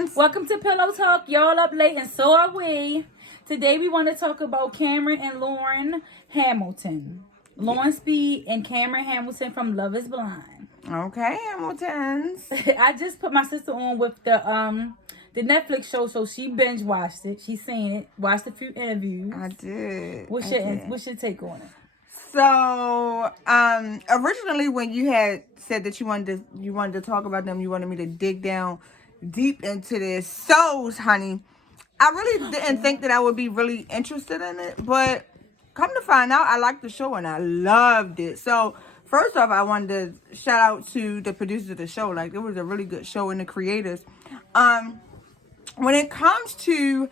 friends. Welcome to Pillow Talk. Y'all up late and so are we. Today we want to talk about Cameron and Lauren Hamilton. Lauren Speed and Cameron Hamilton from Love is Blind. Okay, Hamiltons. I just put my sister on with the Netflix show, so she binge watched it. She seen it, watched a few interviews. I did. What's your take on it? So, originally when you had said that you wanted to talk about them, you wanted me to dig down deep into their souls, honey. I really didn't think that I would be really interested in it, but come to find out, I liked the show and I loved it. So, first off, I wanted to shout out to the producers of the show. Like, it was a really good show and the creators. When it comes to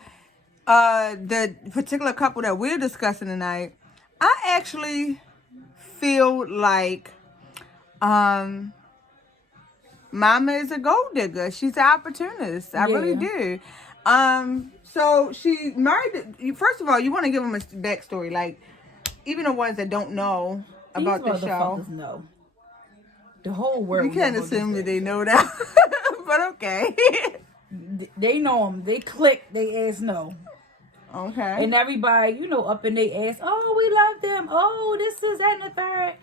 the particular couple that we're discussing tonight, I actually feel like Mama is a gold digger. She's an opportunist. I really do. So she married. First of all, you want to give them a backstory, like even the ones that don't know about the show. Know. The whole world. You can't assume that they know that, but okay. They know them. They click. They ass no. Okay. And everybody, up in their ass. Oh, we love them. Oh, this is that and the third.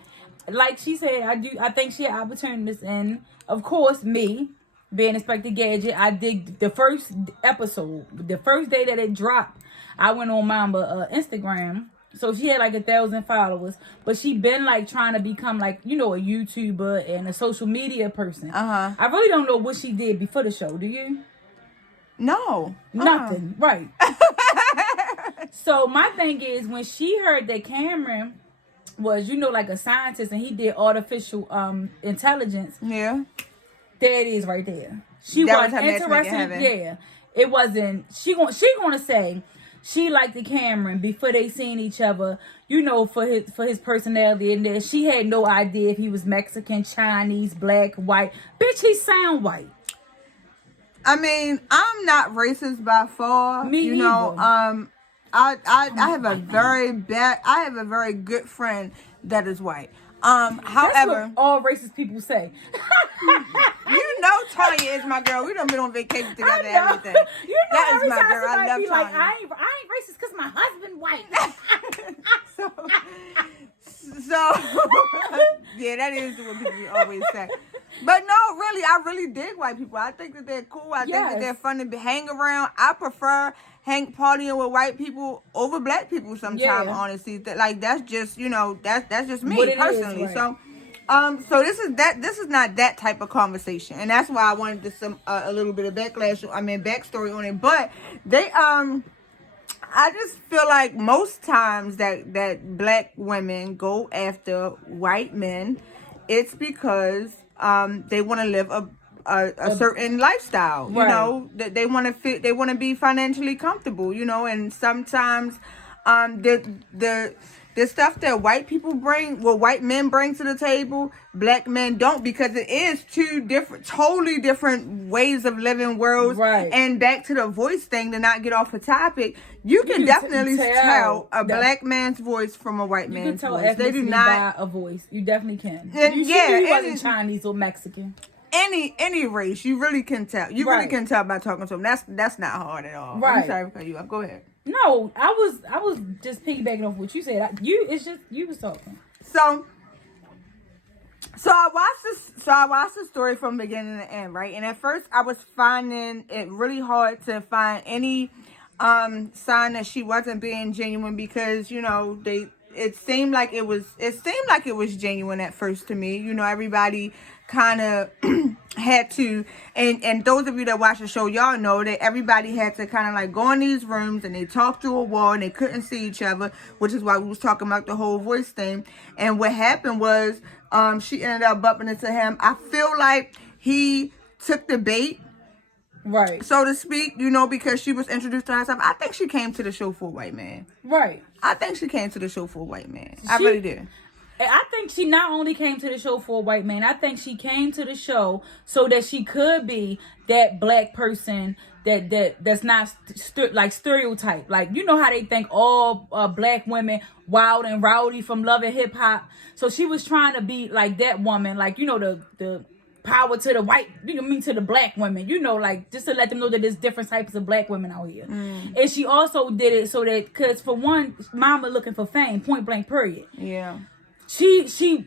Like she said, I think she had opportunities, and of course, me being Inspector Gadget, I did the first episode, the first day that it dropped. I went on Mamba Instagram, so she had like 1,000 followers, but she been like trying to become like a YouTuber and a social media person. I really don't know what she did before the show. Do you? No. Nothing. Right. So my thing is, when she heard that Cameron was, like a scientist and he did artificial intelligence. Yeah. There it is right there. She was interested. Yeah. It wasn't. She gonna say she liked the Cameron before they seen each other, for his personality, and that she had no idea if he was Mexican, Chinese, black, white. Bitch, he sound white. I mean, I'm not racist by far. Me either. I have a very good friend that is white. However, that's what all racist people say. Tanya is my girl. We done been on vacation together. Everything. That is my girl. I love be Tanya. Like, I ain't racist because my husband white. so yeah, that is what people always say. But no, really, I really dig white people. I think that they're cool. I think that they're fun to hang around. I prefer partying with white people over black people sometimes, honestly. That's just, that's just me personally. Is, right. So this is not that type of conversation. And that's why I wanted a little bit of backstory on it. But they, I just feel like most times that black women go after white men, it's because they want to live a certain lifestyle, that they want to fit, they want to be financially comfortable, and sometimes the stuff that white men bring to the table, black men don't, because it is two totally different ways of living worlds. Right. And back to the voice thing, to not get off the topic, you can definitely tell a black man's voice from a white man's voice. They do not by a voice. You definitely can. And you wasn't Chinese or Mexican. Any race, you really can tell. You really can tell by talking to them. That's not hard at all. Right. I'm sorry to cut you off. Go ahead. No, I was just piggybacking off what you said. You was talking. So I watched the story from beginning to end, right? And at first I was finding it really hard to find any sign that she wasn't being genuine, because it seemed like it was genuine at first to me. Everybody kind of had to, and those of you that watch the show, y'all know that everybody had to kind of like go in these rooms and they talked through a wall and they couldn't see each other, which is why we was talking about the whole voice thing. And what happened was she ended up bumping into him. I feel like he took the bait, right, so to speak, because she was introduced to herself. I think she came to the show for a white man. Right. I think she came to the show for a white man. I really did. I think she not only came to the show for a white man, I think she came to the show so that she could be that black person that's not like stereotype. Like, how they think all black women wild and rowdy from Love and Hip Hop. So she was trying to be like that woman, like, the power to the white, to the black women, like just to let them know that there's different types of black women out here. And she also did it so that, because for one, mama looking for fame, point blank, period. Yeah. She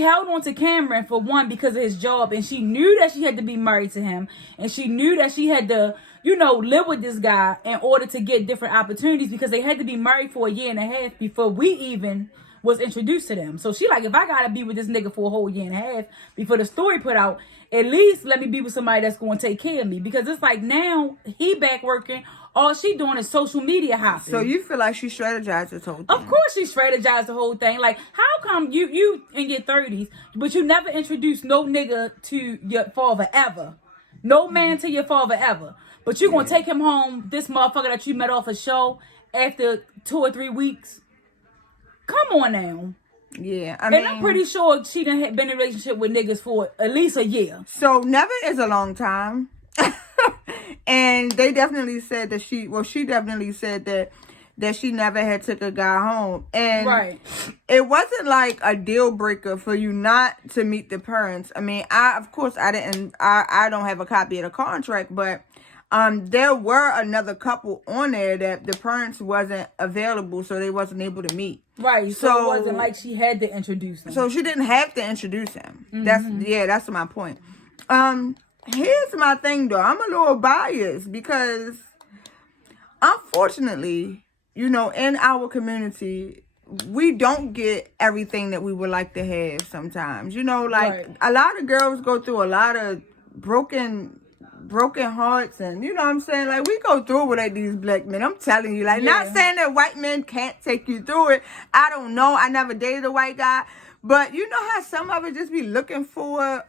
held on to Cameron for one because of his job, and she knew that she had to be married to him, and she knew that she had to, live with this guy in order to get different opportunities, because they had to be married for a year and a half before we even was introduced to them. So she like, if I gotta be with this nigga for a whole year and a half before the story put out, at least let me be with somebody that's going to take care of me, because it's like now he back working. All she doing is social media hopping. So you feel like she strategized this whole thing? Of course she strategized the whole thing. Like, how come you in your 30s, but you never introduced no nigga to your father ever? No man to your father ever. But you gonna take him home, this motherfucker that you met off a show, after 2 or 3 weeks? Come on now. Yeah, and I'm pretty sure she done been in a relationship with niggas for at least a year. So never is a long time. And they definitely said that she definitely said that she never had took a guy home. And right. It wasn't like a deal breaker for you not to meet the parents. I mean, I don't have a copy of the contract, but there were another couple on there that the parents wasn't available, so they wasn't able to meet. Right. So it wasn't like she had to introduce him. So she didn't have to introduce him. Mm-hmm. That's my point. Here's my thing though. I'm a little biased because unfortunately, in our community, we don't get everything that we would like to have sometimes. Right. A lot of girls go through a lot of broken hearts, and you know what I'm saying? Like, we go through it with these black men. I'm telling you, not saying that white men can't take you through it. I don't know. I never dated a white guy, but you know how some of it just be looking for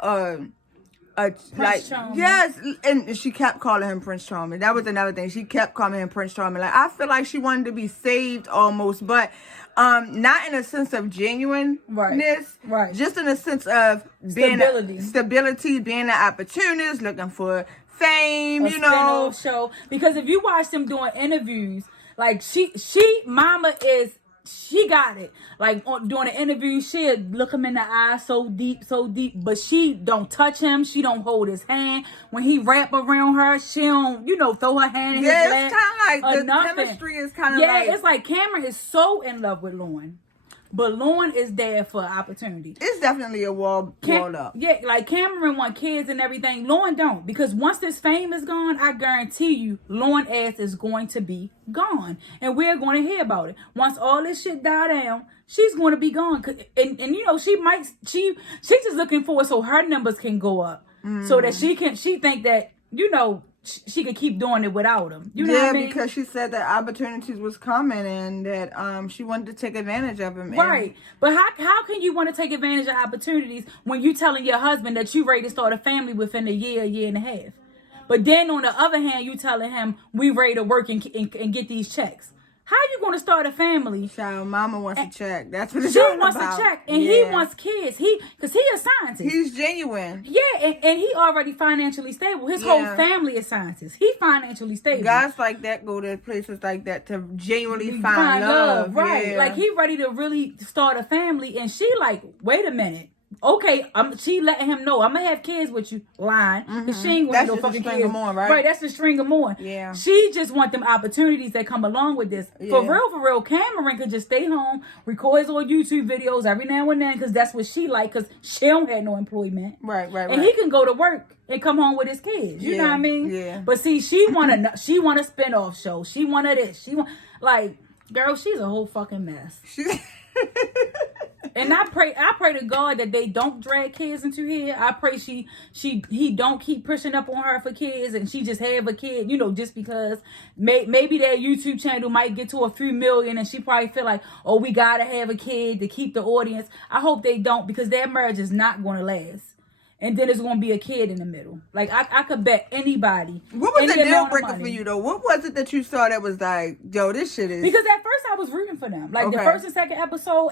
Prince Charming. Yes, and she kept calling him Prince Charming. That was another thing. She kept calling him Prince Charming. Like, I feel like she wanted to be saved almost, but not in a sense of genuineness, right? Just in a sense of being stability, being an opportunist, looking for fame, spin-off show. Because if you watch them doing interviews, like mama she got it. Like, during the interview, she'll look him in the eye so deep, but she don't touch him. She don't hold his hand. When he wrap around her, she don't, throw her hand in his lap. It's kind of like the nothing. chemistry is kind of like... Yeah, it's like Cameron is so in love with Lauren. But Lauren is there for opportunity. It's definitely a wall up. Yeah, like Cameron want kids and everything. Lauren don't. Because once this fame is gone, I guarantee you, Lauren ass is going to be gone. And we're going to hear about it. Once all this shit die down, she's going to be gone. And she's just looking for it so her numbers can go up. So that she think that, she could keep doing it without him. You know what I mean? Because she said that opportunities was coming and that she wanted to take advantage of him. Right. But how can you want to take advantage of opportunities when you telling your husband that you ready to start a family within a year and a half? But then on the other hand, you telling him we ready to work and get these checks. How you going to start a family? Child, mama wants a check. That's what she wants a check, and he wants kids. Because he a scientist. He's genuine. Yeah, and he already financially stable. His whole family is scientists. He financially stable. Guys like that go to places like that to genuinely find love. Right. Yeah. Like, he ready to really start a family, and she like, wait a minute. Okay, she letting him know I'm gonna have kids with you. Lying, because she ain't gonna no fucking kids. More, right? Right, that's the string of more. Yeah. She just want them opportunities that come along with this. Yeah. For real, Cameron could just stay home, record his little YouTube videos every now and then, because that's what she like. Because she don't have no employment. Right. And he can go to work and come home with his kids. You know what I mean? Yeah. But see, she want a spinoff show. She wanted this. Girl, she's a whole fucking mess. And I pray to God that they don't drag kids into here. I pray he don't keep pushing up on her for kids, and she just have a kid, just because maybe that YouTube channel might get to a few million, and she probably feel like, oh, we gotta have a kid to keep the audience. I hope they don't, because their marriage is not going to last. And then there's going to be a kid in the middle. Like, I could bet anybody. What was the deal breaker for you, though? What was it that you saw that was like, yo, this shit is... Because at first I was rooting for them. Like, the first and second episode,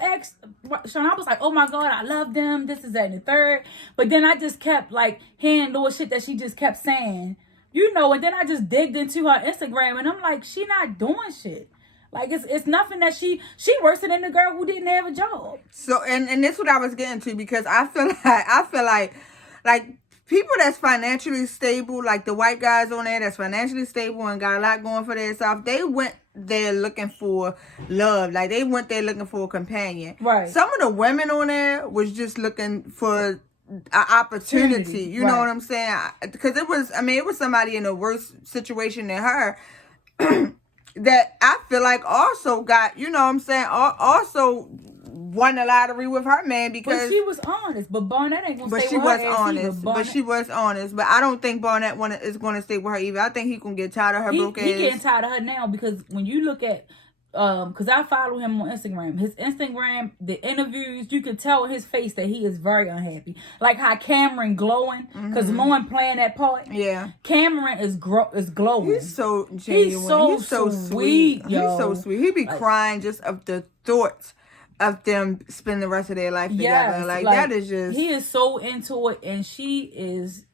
Sean, I was like, oh my God, I love them. This is that and the third. But then I just kept, like, hearing little shit that she just kept saying. And then I just digged into her Instagram, and I'm like, she not doing shit. Like, it's nothing that she worse than the girl who didn't have a job. So, and this is what I was getting to, because I feel like people that's financially stable, like the white guys on there that's financially stable and got a lot going for themselves, they went there looking for love. Like, they went there looking for a companion. Right. Some of the women on there was just looking for an opportunity. You know what I'm saying? Because it was somebody in a worse situation than her that I feel like also got, you know what I'm saying, also won the lottery with her man, because but she was honest. But Barnett ain't gonna but stay she with was her ass honest. either. But she was honest. But I don't think Barnett is going to stay with her either. I think he gonna get tired of her broke ass. He getting tired of her now, because when you look at because I follow him on Instagram. His Instagram, the interviews, you can tell in his face that he is very unhappy. Like how Cameron glowing, because Lauren playing that part. Yeah, Cameron is glowing. He's so genuine. He's so sweet. Yo. He's so sweet. He be crying just of the thoughts of them spending the rest of their life together. Yes, Like that is just, he is so into it, and she is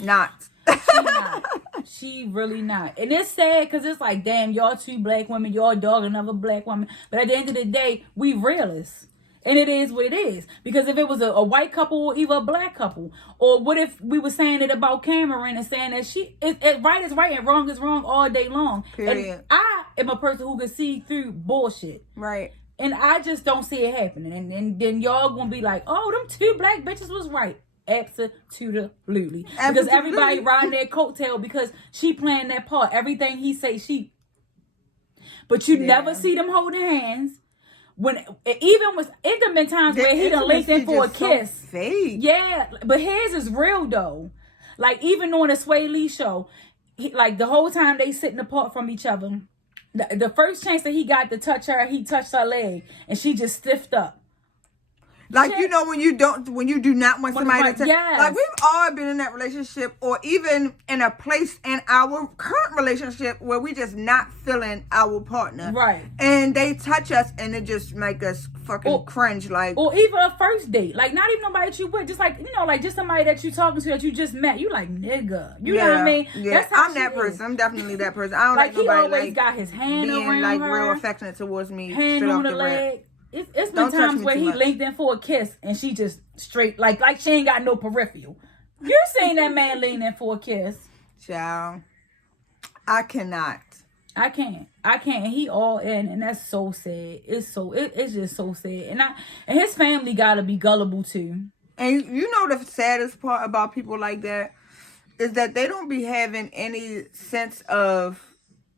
not. She not. She really not. And it's sad, because it's like, damn, y'all two black women, y'all dog another black woman. But at the end of the day, we realists. And it is what it is. Because if it was a white couple or even a black couple, or what if we were saying it about Cameron and saying that right is right and wrong is wrong all day long. Period. And I am a person who can see through bullshit. Right. And I just don't see it happening. And then y'all gonna be like, oh, them two black bitches was right. Absolutely. Because everybody riding their coattail because she playing that part. Everything he say, she. But you never see them holding hands. When it done been times where he done linked in for a kiss. So fake. Yeah, but his is real though. Like even on the Sway Lee show, like the whole time they sitting apart from each other. The first chance that he got to touch her, he touched her leg, and she just stiffed up. Like, you know, when you do not want somebody to, yes. Like, we've all been in that relationship, or even in a place in our current relationship where we just not feeling our partner. Right. And they touch us and it just make us fucking cringe. Like, or even a first date. Like, not even nobody that you with. Just like, you know, like just somebody that you talking to that you just met. You like, nigga. You know what I mean? Yeah. That's how I'm that person. Is. I'm definitely that person. I don't like he nobody always got his hand being around like her, real affectionate towards me. hand on the leg. It's been times where he linked in for a kiss and she just straight like she ain't got no peripheral. You seen that man lean in for a kiss? Child, I cannot. I can't. And he all in, and that's so sad. It's just so sad. And his family gotta be gullible too. And you know the saddest part about people like that is that they don't be having any sense of,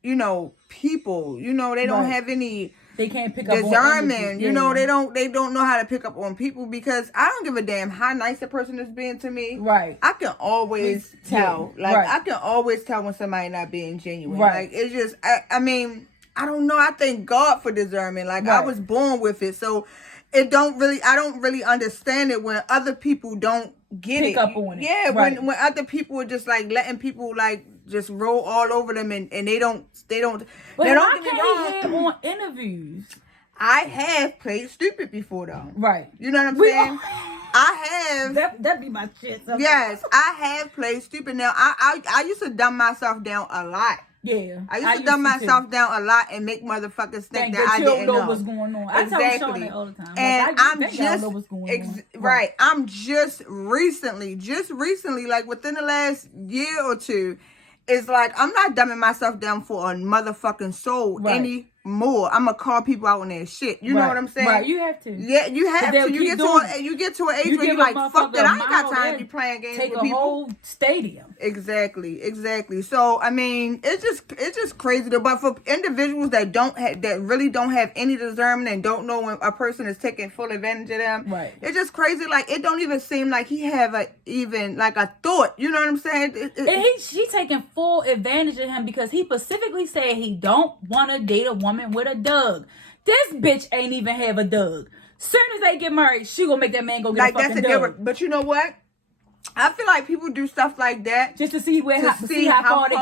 you know, people. You know, they don't have any. They can't pick up discernment. You know, they don't know how to pick up on people, because I don't give a damn how nice a person is being to me. Right. I can always tell. Like, right. I can always tell when somebody not being genuine. Right. Like, it's just, I mean, I don't know. I thank God for discernment. Like, I was born with it. So I don't really understand it when other people don't get pick up on it. Yeah. When other people are just like letting people like just roll all over them and they don't. But they don't why can't he hear on interviews? I have played stupid before though. Right. You know what I'm saying? I have. That be my shit. Sometimes. Yes, I have played stupid. Now I used to dumb myself down a lot. Yeah. I used to dumb myself down a lot and make motherfuckers think that I didn't know what's going on. Exactly. I tell Sean that all the time. And I'm just right. I'm just recently, like within the last year or two, it's like I'm not dumbing myself down for a motherfucking soul anymore. I'm gonna call people out on their shit. You know what I'm saying? Right. You have to. Yeah, you have to. You get to an age where you're like, fuck that. I ain't got time to be playing games with people. Take a whole stadium. Exactly. So I mean, it's just crazy though. But for individuals that really don't have any discernment and don't know when a person is taking full advantage of them, right? It's just crazy. Like, it don't even seem like he have a thought. You know what I'm saying? She taking full advantage of him because he specifically said he don't want to date a woman with a dug. This bitch ain't even have a dug. Soon as they get married, she gonna make that man go get a fucking dug. But you know what? I feel like people do stuff like that just to see how far they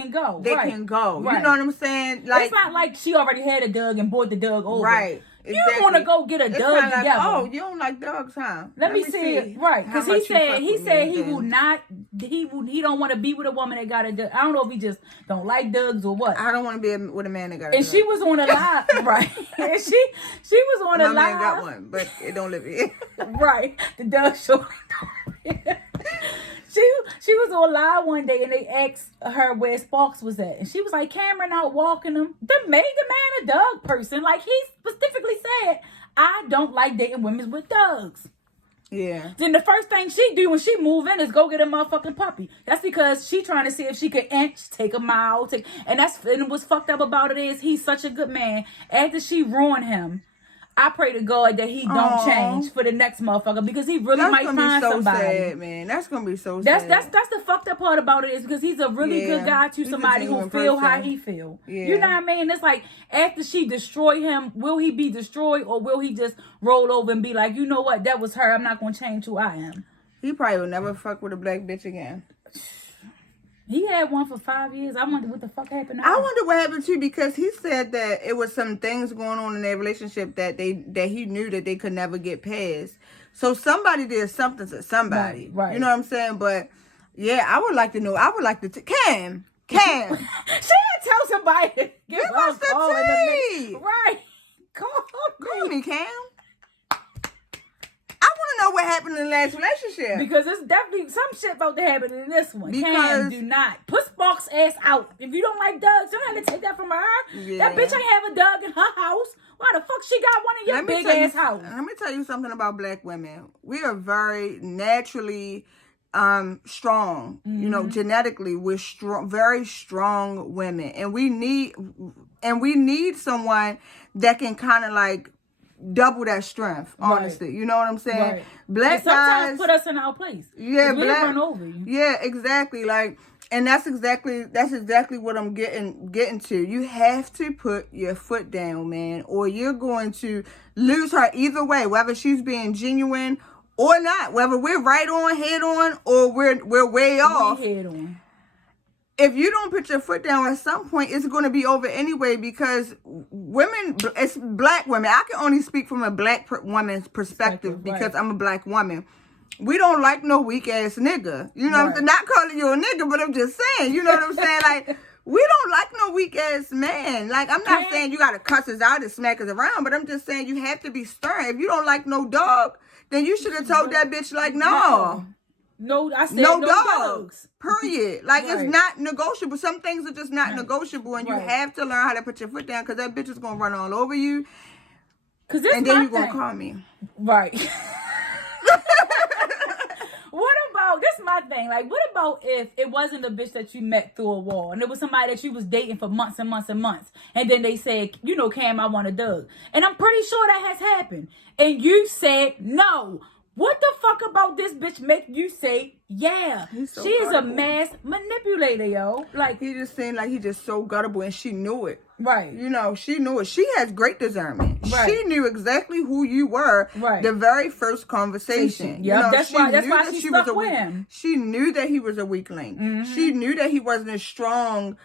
can go. They can go. Right. You know what I'm saying? Like, it's not like she already had a dug and bought the dug over. Right. Exactly. You want to go get a dug together. Like, oh, you don't like dogs, huh? Let me see it. Right. Because he said he will not, he don't want to be with a woman that got a dug. I don't know if he just don't like dugs or what. I don't want to be with a man that got a dug. And she was on a live, right? And she was on a live. My man got one, but it don't live here. Right. The dug show. She She was on live one day and they asked her where Sparks was at, and she was like, Cameron out walking him. That made the man a dog person. Like, he specifically said, I don't like dating women with dogs. Yeah. Then the first thing she do when she move in is go get a motherfucking puppy. That's because she trying to see if she could take a mile. And what's fucked up about it is he's such a good man. After she ruined him, I pray to God that he don't change for the next motherfucker, because he really might find somebody. Sad, man. That's gonna be so sad. That's the fucked up part about it, is because he's a really good guy to somebody who feel how he feel. Yeah. You know what I mean? It's like, after she destroy him, will he be destroyed, or will he just roll over and be like, you know what, that was her, I'm not gonna change who I am? He probably will never fuck with a black bitch again. He had one for 5 years. I wonder what the fuck happened. I wonder what happened too, because he said that it was some things going on in their relationship that he knew that they could never get past. So somebody did something to somebody. Right. You know what I'm saying? But yeah, I would like to know. I would like to Cam. She didn't tell somebody to give us a call in the minute. Right. Call me, Cam. I want to know what happened in the last relationship. Because it's definitely some shit about to happen in this one. Cam, do not. Put Sparks' ass out. If you don't like dogs, you don't have to take that from her. Yeah. That bitch ain't have a dog in her house. Why the fuck she got one in your big ass house? Let me tell you something about black women. We are very naturally strong. Mm-hmm. You know, genetically, we're strong, very strong women. And we need someone that can kind of like double that strength, honestly. Right. You know what I'm saying? Right. Black sometimes guys put us in our place. Yeah, we run over you. Yeah, exactly. Like, and that's exactly what I'm getting to. You have to put your foot down, man, or you're going to lose her either way, whether she's being genuine or not, whether we're right on, head on, or we're way off. Head on. If you don't put your foot down at some point, it's going to be over anyway, because women, it's black women. I can only speak from a black woman's perspective because I'm a black woman. We don't like no weak ass nigga. You know what I'm saying? Not calling you a nigga, but I'm just saying, you know what I'm saying? Like, we don't like no weak ass man. Like, I'm not saying you got to cuss us out and smack us around, but I'm just saying you have to be stern. If you don't like no dog, then you should have told that bitch, like, no. No, I said no dogs. Period. Like, it's not negotiable. Some things are just not negotiable, and you have to learn how to put your foot down, because that bitch is going to run all over you. And then you're going to call me. Right. What about, this is my thing, like, what about if it wasn't a bitch that you met through a wall, and it was somebody that you was dating for months and months and months, and then they said, you know, Cam, I want a dog. And I'm pretty sure that has happened. And you said no. What the fuck about this bitch make you say, yeah? So she is a mass manipulator, yo. Like, he just seemed like he just so guttural, and she knew it. Right. You know, she knew it. She has great discernment. Right. She knew exactly who you were. Right. The very first conversation. Yeah, you know, that's why she stuck with him. She knew that he was a weakling. Mm-hmm. She knew that he wasn't as strong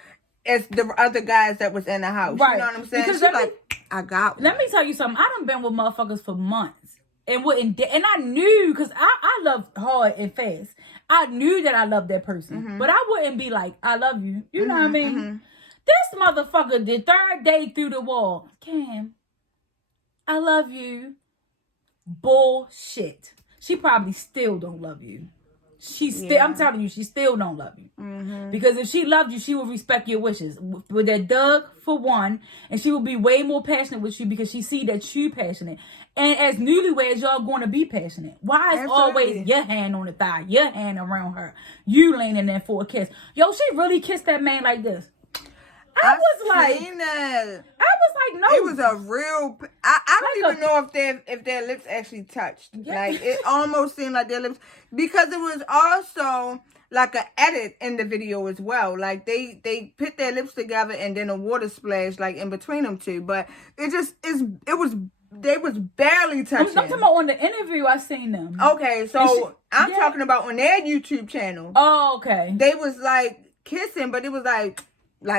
as the other guys that was in the house. Right. You know what I'm saying? She's like, I got one. Let me tell you something. I done been with motherfuckers for months. And I knew, because I love hard and fast. I knew that I loved that person. Mm-hmm. But I wouldn't be like, I love you. You know what I mean? Mm-hmm. This motherfucker, the third day through the wall, Cam, I love you. Bullshit. She probably still don't love you. I'm telling you, she still don't love you. Mm-hmm. Because if she loved you, she would respect your wishes. With that Doug, for one, and she would be way more passionate with you because she see that you passionate. And as newlyweds, y'all going to be passionate. Why is always your hand on the thigh, your hand around her, you leaning in for a kiss? Yo, she really kissed that man like this. I was like, no. It was a real. I don't even know if their lips actually touched. Yeah. Like, it almost seemed like their lips, because it was also like an edit in the video as well. Like, they put their lips together and then a water splash like in between them two. But they was barely touching. I'm talking about on the interview I seen them. Okay, so I'm talking about on their YouTube channel. Oh, okay. They was like kissing, but it was like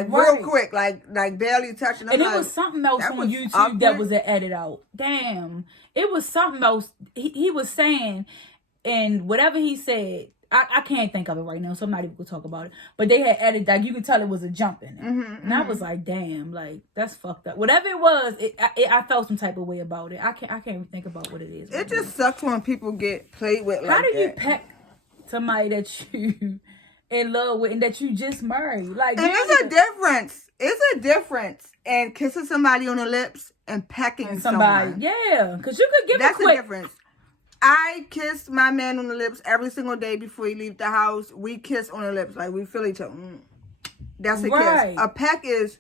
real quick, like barely touching. And it was something else on YouTube that was an edit out. Damn, it was something else he was saying, and whatever he said, I can't think of it right now, so I'm not even gonna talk about it. But they had edited, like, you could tell it was a jump in it, and I was like, damn, like, that's fucked up. Whatever it was, I felt some type of way about it. I can't even think about what it is. It just sucks when people get played with. How do you peck somebody that you in love with and that you just married. Like, And it's a difference. It's a difference in kissing somebody on the lips and pecking somebody. someone. Yeah, because you could give That's a quick. the difference. I kiss my man on the lips every single day before he leaves the house. We kiss on the lips. Like, we feel each other. That's a Right. kiss. A peck is,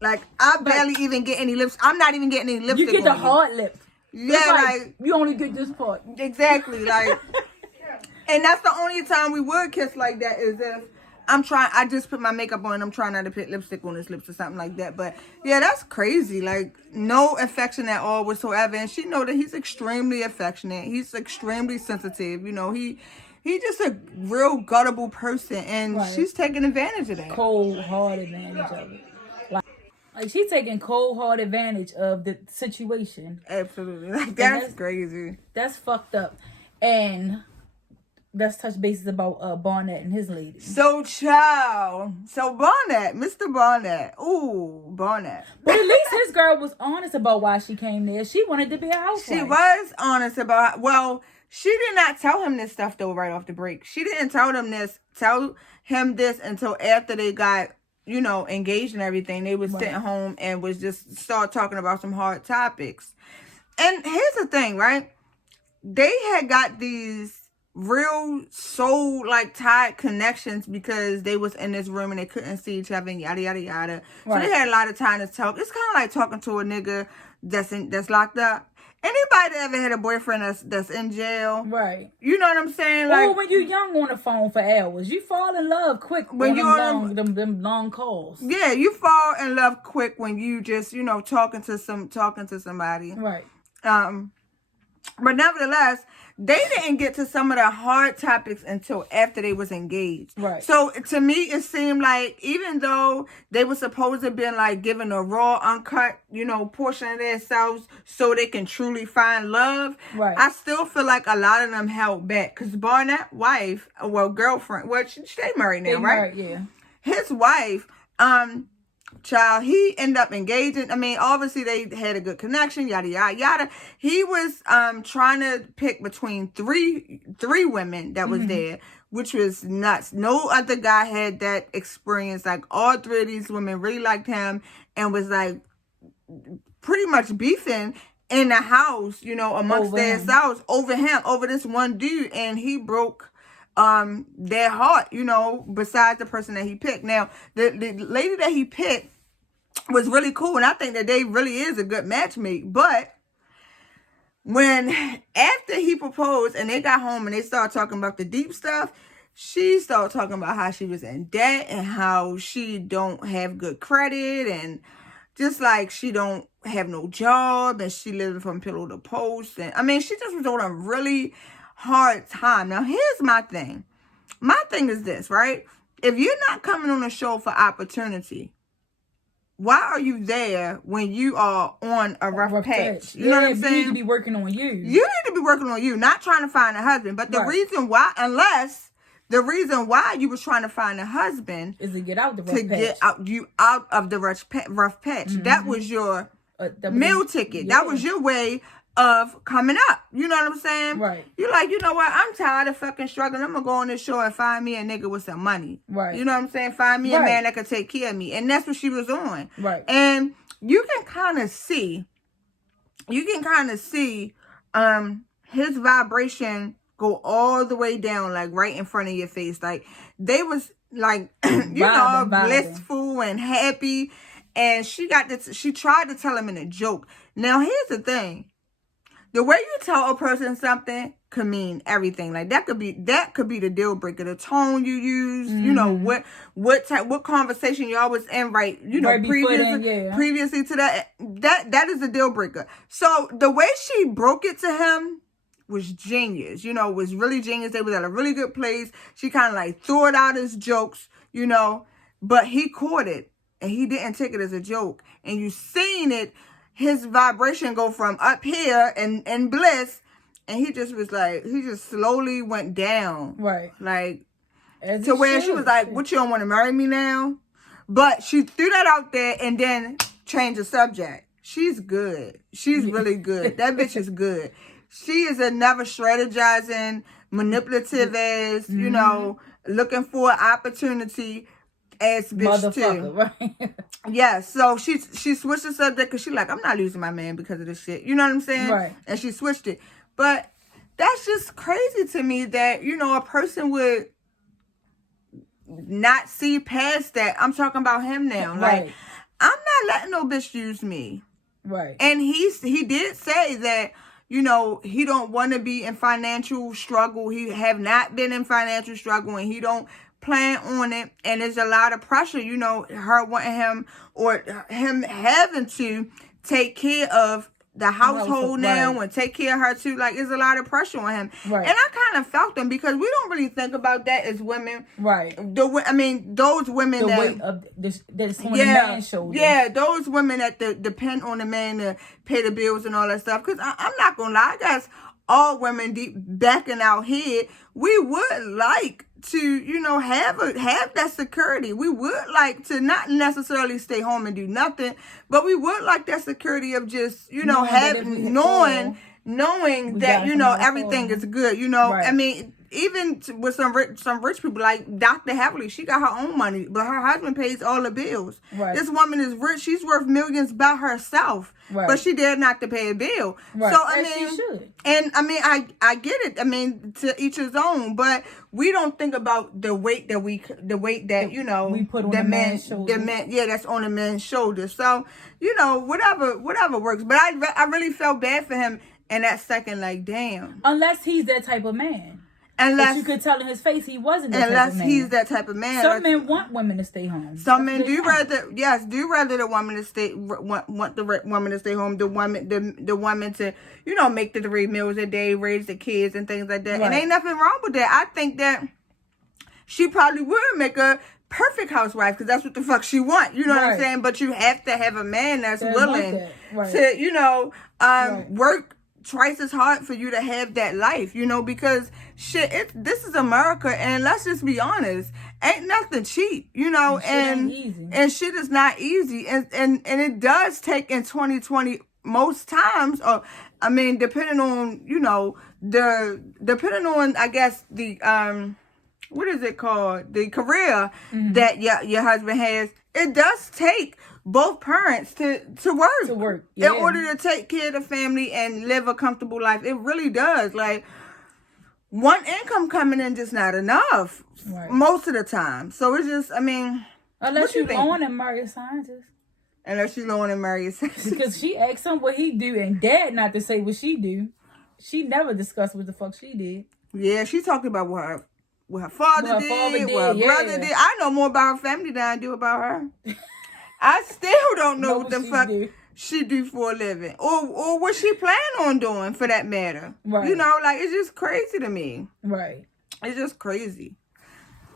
like, I barely even get any lips. I'm not even getting any lipstick You get the on hard lips. Yeah, It's like, you only get this part. exactly. Like, and that's the only time we would kiss like that is if I just put my makeup on and I'm trying not to put lipstick on his lips or something like that. But yeah, that's crazy. Like, no affection at all whatsoever. And she know that he's extremely affectionate. He's extremely sensitive. You know, he just a real guttural person, and Right. she's taking advantage of that. Cold hard advantage of it. Like she's taking cold hard advantage of the situation. Absolutely. Like, that's crazy. That's fucked up. And let's touch bases about Barnett and his lady. So, child. So, Barnett. Mr. Barnett. Ooh, Barnett. But at least his girl was honest about why she came there. She wanted to be a housewife. She was honest about, well, she did not tell him this stuff, though, right off the break. She didn't tell him this until after they got, you know, engaged and everything. They was sitting home and was just start talking about some hard topics. And here's the thing, right? They had got these real soul like tied connections because they was in this room and they couldn't see each other and yada yada yada. So they had a lot of time to talk. It's kind of like talking to a nigga that's locked up. Anybody that ever had a boyfriend that's in jail, right? You know what I'm saying? Like, or when you young on the phone for hours, you fall in love quick when you them long calls. Yeah, you fall in love quick when you just talking to somebody, right? But nevertheless, they didn't get to some of the hard topics until after they was engaged. Right. So to me, it seemed like even though they were supposed to be like given a raw, uncut, portion of themselves so they can truly find love. Right. I still feel like a lot of them held back because Barnett's wife, girlfriend, they married now, right? Married, yeah. His wife, child, he ended up engaging. I mean, obviously they had a good connection, yada yada yada. He was trying to pick between three women that was there, which was nuts. No other guy had that experience. Like, all three of these women really liked him and was like pretty much beefing in the house, amongst themselves over this one dude, and he broke their heart, besides the person that he picked. Now, the lady that he picked was really cool, and I think that they really is a good matchmate. But after he proposed and they got home and they started talking about the deep stuff, she started talking about how she was in debt and how she don't have good credit and just like she don't have no job and she living from pillow to post. And I mean, she just was on a really hard time. Now, here's my thing. My thing is this, right? If you're not coming on the show for opportunity, why are you there when you are on a rough patch? You know what I'm saying? You need to be working on you. You need to be working on you, not trying to find a husband. But the reason why, the reason why you was trying to find a husband is to get out the rough patch. Get out of the rough patch. That was your meal ticket. Yeah. That was your way of coming up. You know what I'm saying? Right. You're like, you know what? I'm tired of fucking struggling. I'm gonna go on this show and find me a nigga with some money. Right. You know what I'm saying? Find me a man that could take care of me. And that's what she was on. Right. And you can kind of see his vibration go all the way down, like right in front of your face. Like, they was like, blissful and happy. And she tried to tell him in a joke. Now, here's the thing. The way you tell a person something could mean everything. Like, that could be the deal breaker. The tone you use, what conversation y'all was in, right? Previously to that is a deal breaker. So the way she broke it to him was genius. Was really genius. They was at a really good place. She kind of like threw it out as jokes, but he caught it and he didn't take it as a joke. And you seen it. His vibration go from up here and bliss, and he just slowly went down. Right. Like, to where she was like, what, you don't want to marry me now? But she threw that out there and then changed the subject. She's good. She's really good. That bitch is good. She is a never strategizing, manipulative as, you know, looking for opportunity as bitch too. Motherfucker, right? Yeah, so she switched the subject because she like, I'm not losing my man because of this shit. You know what I'm saying? Right. And she switched it. But that's just crazy to me that, you know, a person would not see past that. I'm talking about him now. Right. Like, I'm not letting no bitch use me. Right. And he did say that, you know, he don't want to be in financial struggle. He have not been in financial struggle, and he don't plan on it. And there's a lot of pressure, you know, her wanting him or him having to take care of the household now, right. and take care of her too. Like, there's a lot of pressure on him. Right. And I kind of felt them because we don't really think about that as women. Right. I mean, those women The that weight of this that's on the man's shoulder. Yeah, those women that depend on the man to pay the bills and all that stuff. Because I'm not gonna lie, I guess all women deep back in our head, we would like to, you know, have that security. We would like to not necessarily stay home and do nothing, but we would like that security of just, you know, knowing that, you know, everything is good. You know, right. I mean, even with some rich people like Dr. Heavenly, she got her own money, but her husband pays all the bills. Right. This woman is rich; she's worth millions by herself, right. but she dared not to pay a bill. Right. So I As mean, she should. And I mean, I get it. I mean, to each his own, but we don't think about the weight that you know we put on the man's shoulders. The man, yeah, that's on the man's shoulders. So you know, whatever works. But I really felt bad for him in that second. Like, damn. Unless he's that type of man. Unless but you could tell in his face he wasn't that type of man. Unless he's that type of man. Some men want women to stay home. Some men do rather the woman to stay want the woman to stay home, the woman to, you know, make the 3 meals a day, raise the kids and things like that. Right. And ain't nothing wrong with that. I think that she probably would make a perfect housewife because that's what the fuck she want. You know what I'm saying? But you have to have a man that's willing to, you know, work twice as hard for you to have that life, you know, because shit, this is America, and let's just be honest, ain't nothing cheap, you know, and shit is not easy, and it does take in 2020 most times, or I mean, depending on, you know, depending on, I guess, the what is it called, the career that your husband has, it does take both parents to work in order to take care of the family and live a comfortable life. It really does. Like, one income coming in just not enough most of the time. So it's just, I mean, unless you loan and marry a scientist. Unless you loan and marry a scientist. Because she asked him what he do and dad not to say what she do. She never discussed what the fuck she did. Yeah, she talked about what her father did, what her brother did. I know more about her family than I do about her. I still don't know what the fuck she do for a living. Or what she plan on doing, for that matter. Right. You know, like, it's just crazy to me. Right. It's just crazy.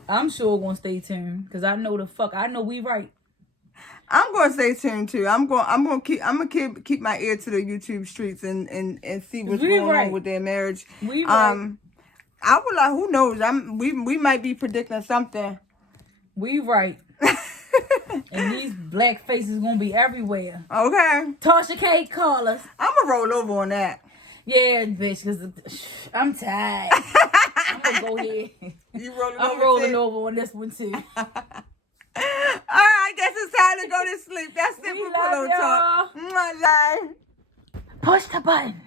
I'm sure gonna stay tuned, because I know we right. I'm gonna stay tuned too. I'm gonna keep my ear to the YouTube streets and see what's going on with their marriage. We right. I would like, who knows? We might be predicting something. We right. And these black faces gonna be everywhere. Okay. Tasha K, call us. I'm gonna roll over on that. Yeah, bitch, because I'm tired. I'm gonna go ahead. I'm rolling over on this one too. All right, I guess it's time to go to sleep. That's Simple Pillow Talk. Push the button.